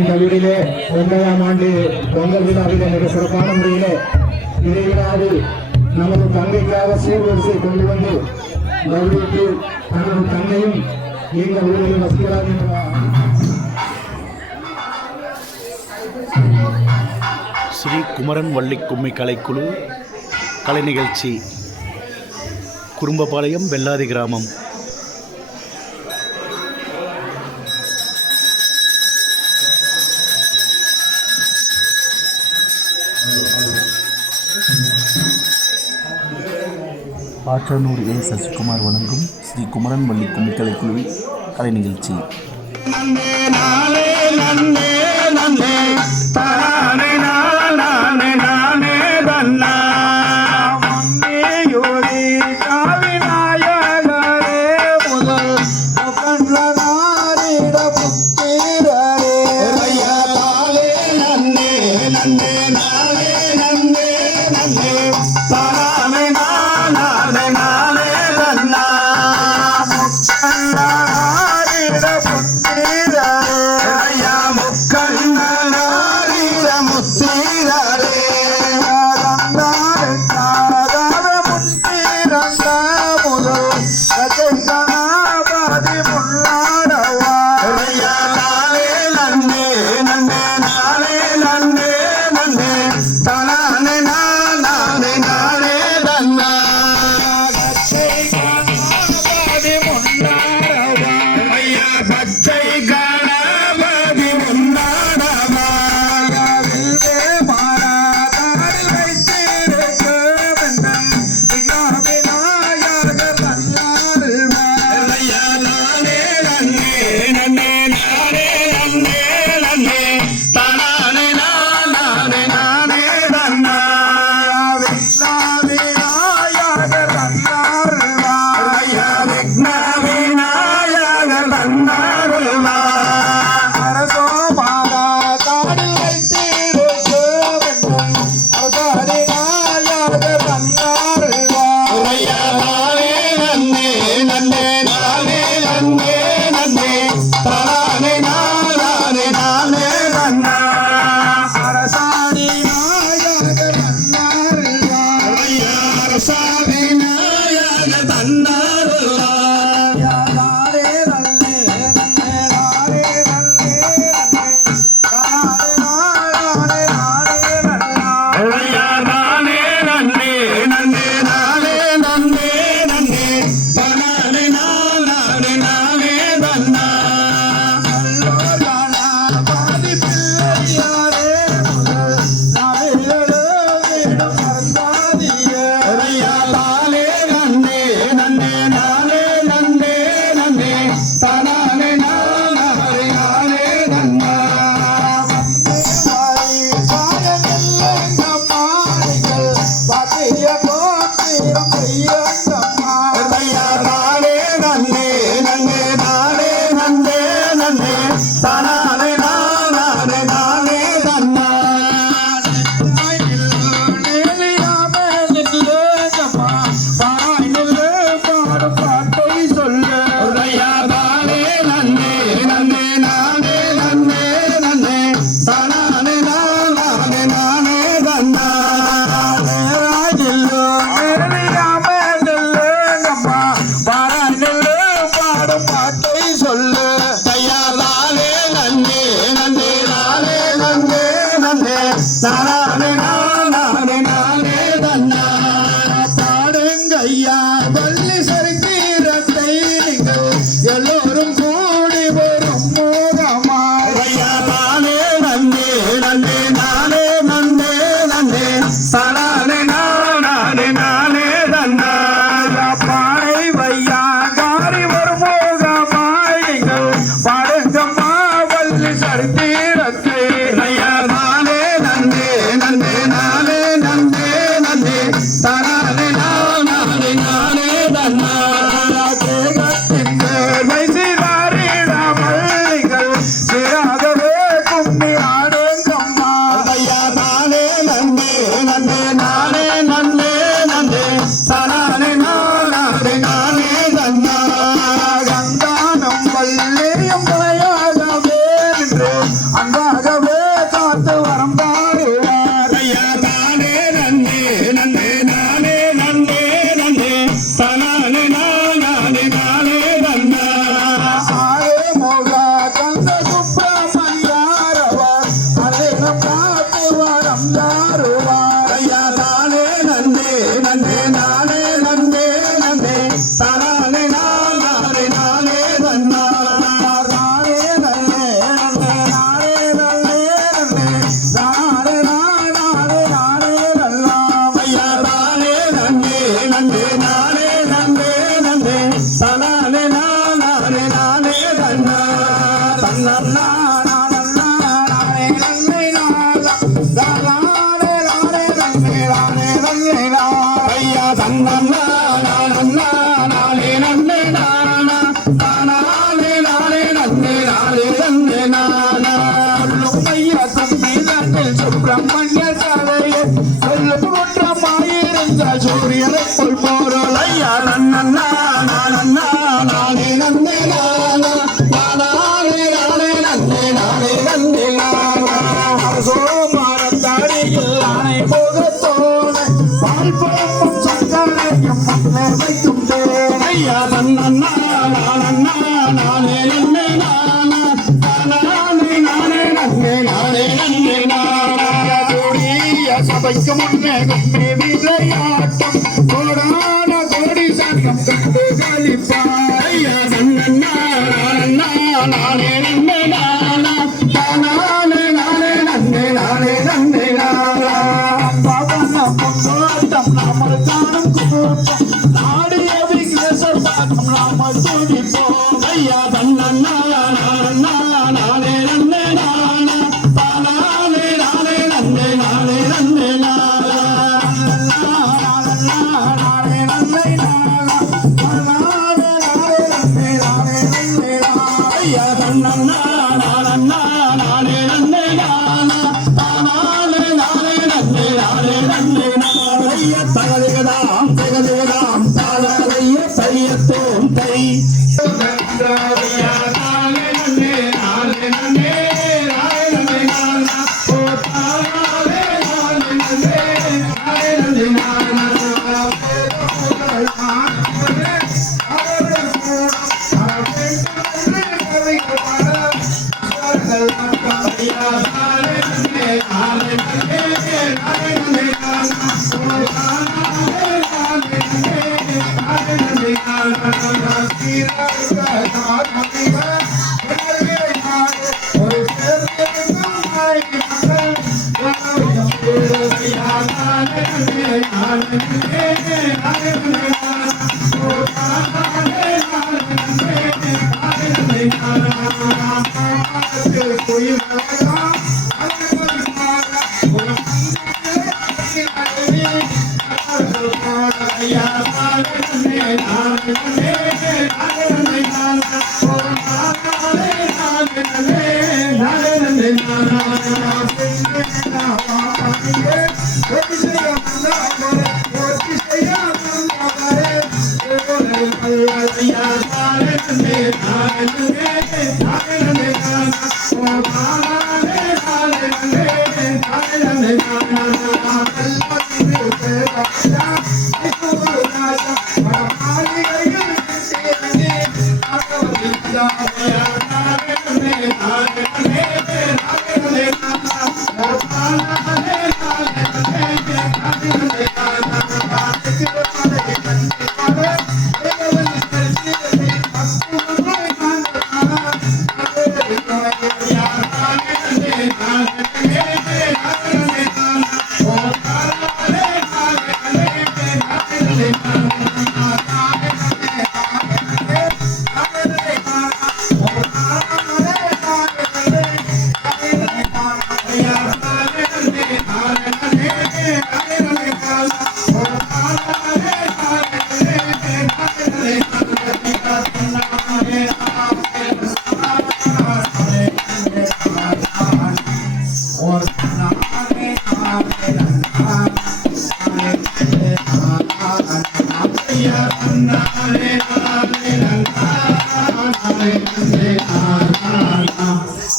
இந்த வீடிலே 9ஆம் ஆண்டு பொங்கல் விழாவிலே மிக சிறப்பான முறையிலே இதை விழாவை நமது தங்கைக்காக சீர்வரிசை கொண்டு வந்து கௌரவித்து தனது தன்னையும் எங்கள் ஊரில் வசிக்கிறார் என்ற ஸ்ரீ குமரன் வள்ளி கும்மி கலைக்குழு கலை நிகழ்ச்சி குறும்பபாளையம் வெள்ளாதி கிராமம். ஆற்றனூர் ஏ சசிகுமார் வழங்கும் ஸ்ரீ குமரன் வள்ளி கும்மி கலைக்குழு கலை நிகழ்ச்சி. பாடுங்கய்யா வள்ளி சரித்திரத்தை நீங்கள் எல்லோரும் கூடி வரும் மோகமாயா. நானே நந்தே நந்தே நானே நந்தே நந்தே தனானே நானே நானே தன்னா பாடை வையா காரி வரும் மோகமாயிங்கள் பாடுங்கம்மா வள்ளி சரித்திரத்தை. நானே நந்தே நந்தே நானே நந்தே நந்தே தனானே நானே நானே நன்னா நானே நன்னே நானா நானே நன்னே நன்னே நானா சோமாரத்தாடியில் ஆனை போகத்தோட பால் பழமும் சங்கரையும் மன்னர் வைக்கும் தேனையா நன்னா நானே நன்னே நானா நானே நன்னே நானா கோடிய சபைக்கு முன்னே கும்மி விளையாட்டம் கோடான கோடி சங்கம் கண்டு கழிப்பாயா நன்னா நானே நன்னே நானா நானே நன்னே நானா பவன பொங்கோட்டம் நாமல் காணும் கூட்டம் நாடிய விக்னேஸ்வர் பாகம் நாமல் துடிப்போம் ஐயா நன்னா நானே நன்னே நானா நானே நன்னே நன்னே நானா ஐயா நன்னா நானே நன்னே நானா தகதிகதாம் தாளைய சையத்தோம் தை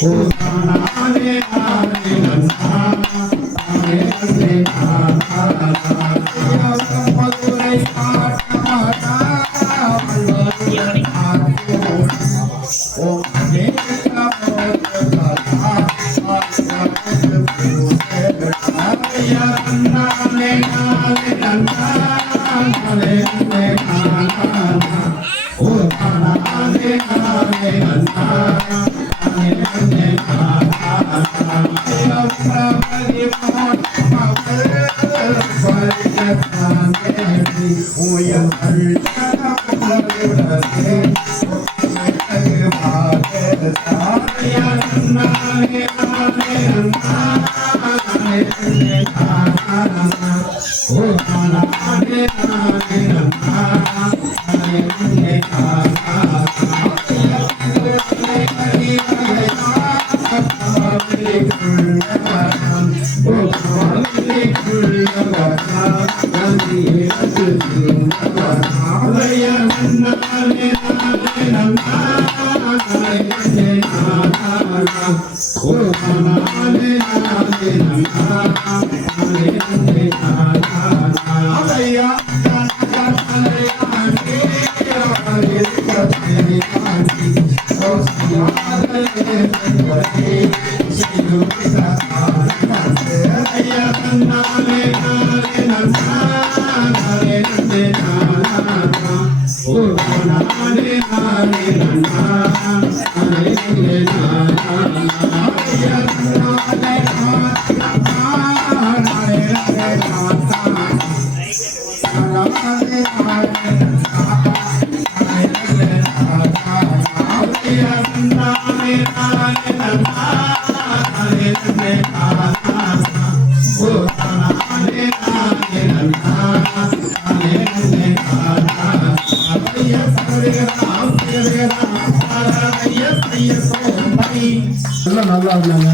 Oh, நல்லா இருந்தாங்க.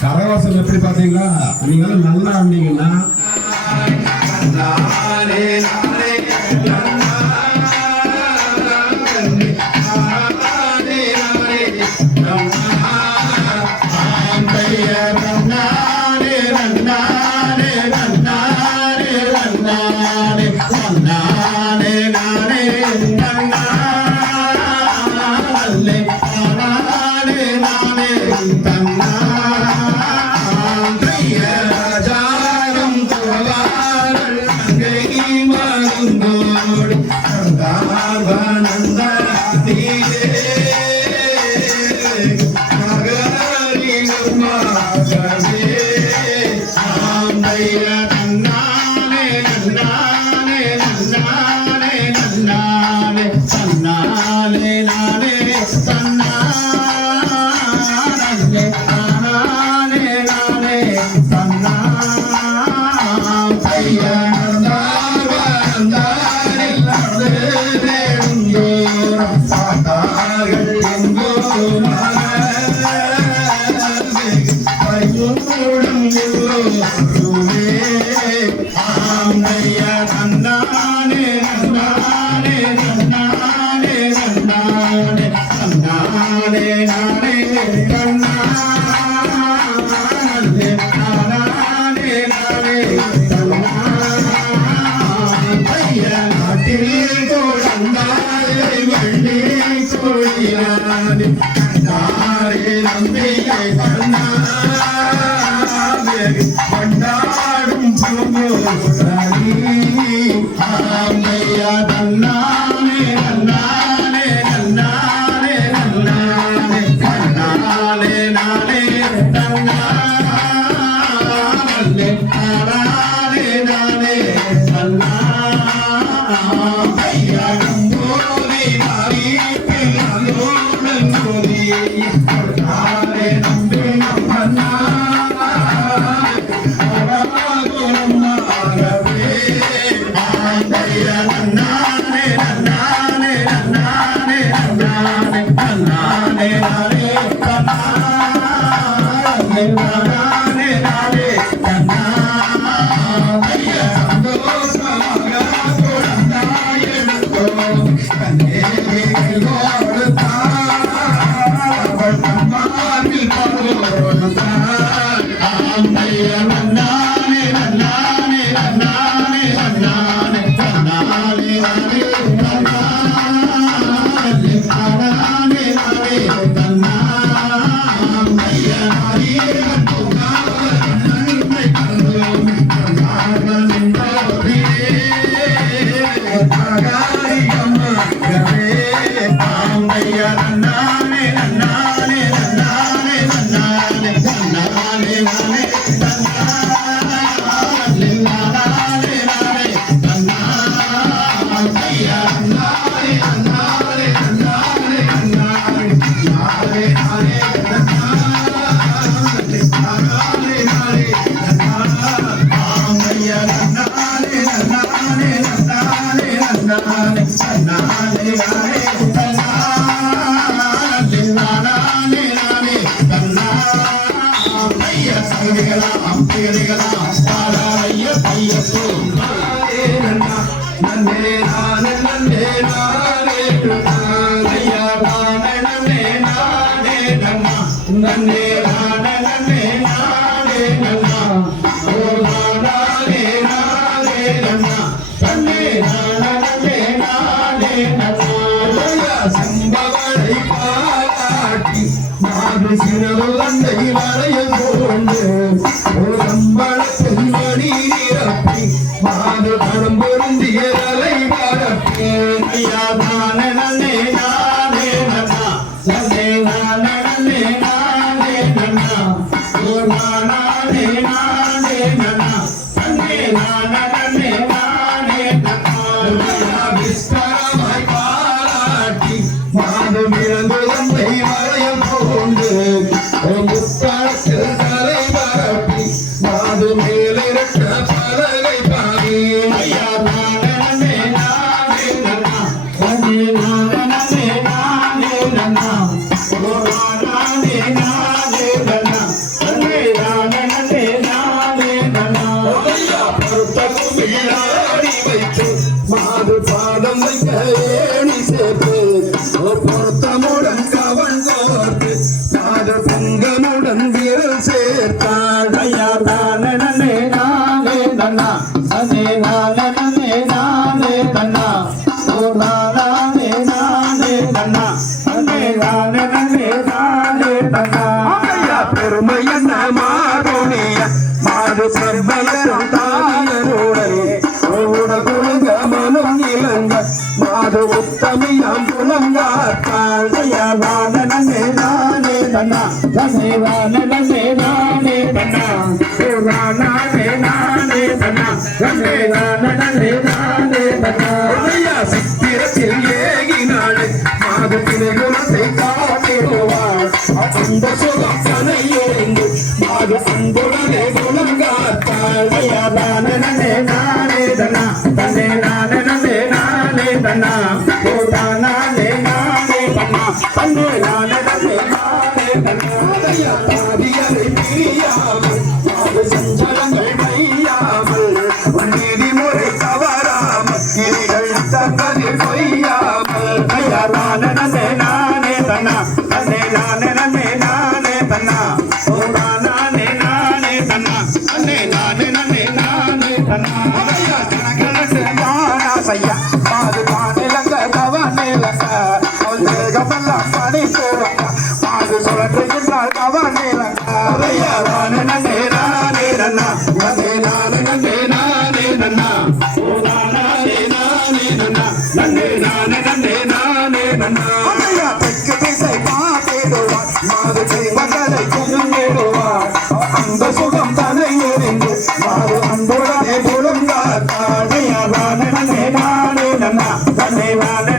கரவாசல் எப்படி பாத்தீங்களா? நீங்க நல்லா இருந்தீங்கன்னா நன்னே நானே நன்னே நானே ஐயா நானே நன்னே நானே நன்னா நன்னே நானே நன்னே நானே நன்னா ஓ நானே நானே நன்னா நன்னே நானே நானே நன்னா ஐயா சம்பவனை பாராட்டி மாது சிறவந்தை வரையும் கொண்டு ஒரு சம்பளத்தில் மணி நிரப்பி மாது பணம் பொருந்திய தலை பரப்பி ஐயா நானே நன்னே நானே நன்னா நன்னே நானே நன்னே நானே நன்னா ஓ நானே நானே நன்னா நன்னே நானே நானே நன்னா விஸ்தாரமாய் பாராட்டி மாது மிளந்து தந்தை வரையும் கொண்டு முத்தாரத்தில் தலை பரப்பி மாது மேலிருக்க பலகை பாவி ஐயா நானே நானே நன்னா நன்னே நானே நானே நன்னா ஓ நானே நானே நன்னா நன்னே நானே நானே நன்னா ஐயா பொறுத்த குமிழாடி வைத்து மாது பாதம் வைக்க ஏணி சேர்த்து பொருத்தமுடன் கவன் கோர்த்து மாது பொங்கமுடன் விரல் சேர்த்தாள் ஐயா நானே நன்னே நானே நன்னா நன்னே நானே நானே நன்னா ஓ நானே நானே நன்னா நன்னே நானே நானே நன்னா ஐயா பெருமை என்ன மாறுனிய மாது சர்வலரும் தாயருடனே உடல் குழுங்க மனம் இளங்க மாது உத்தமியாம் புலங்காத்தாள் ஐயா நானே நானே தன்னா நன்னே நானே நானே தன்னா ஓ நானே நானே தன்னா நன்னே நானே நானே தன்னா ஐயா சித்திரத்தில் ஏகினாள் மாது திணைகுணத்தை காட்டிடுவாள் அந்த சுகம் தனை எறிந்து மாது அன்புடனே குணங்காத்தாள் ஐயா நானே நானே தன்னா நன்னே நானே நானே தன்னா ஓ நானே நானே தன்னா நன்னே நானே நானே தன்னா ஐயா தாதியரை பிரியாமல் மாது சஞ்சலங்கள் வையாமல் நீதிமுறை தவறாமல் கிரிகள் தங்கதில் பொய்யாமல் ஐயா நானே நானே தன்னா நன்னே நானே நானே தன்னா ஓ நானே நானே தன்னா நன்னே நானே நானே தன்னா ஐயா கணக்கணக்கு மானாசையா மாது பானிலங்க கவனிலங்க அவள் தேகமெல்லாம் பணி போடுங்க மாது சுழற்றுகின்றாள் கவனிலங்க ஐயா நானே நானே நன்னா நன்னே நானே நன்னா ஓ நானே நன்னா நன்னே நானே நன்னா ஐயா தெற்கு திசை பார்த்திடுவார் மாது தெய்வங்களை கொண்டுடுவார் அந்த சுகம் தனை எறிந்து மாது அன்புடனே புலங்காத்தாள் ஐயா நானே நன்னா நன்னே நானே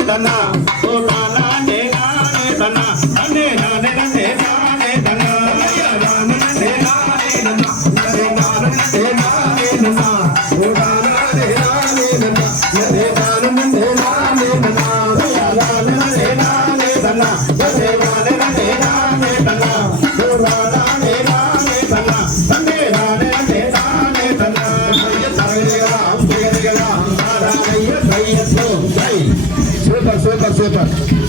நன்னா ஓ நானே நன்னா நன்னே நானே நன்னா ஐயா நானே நன்னா நன்னே நானே நன்னா ஓ நானே நன்னா நன்னே நானே நன்னா ஐயா நானே நன்னா நன்னே நானே நன்னா ஓ நானே நன்னா நன்னே நானே நன்னா ஐயா தரகலாம் தரகலாம் ஐயா சூப்பர் சூப்பர் சூப்பர்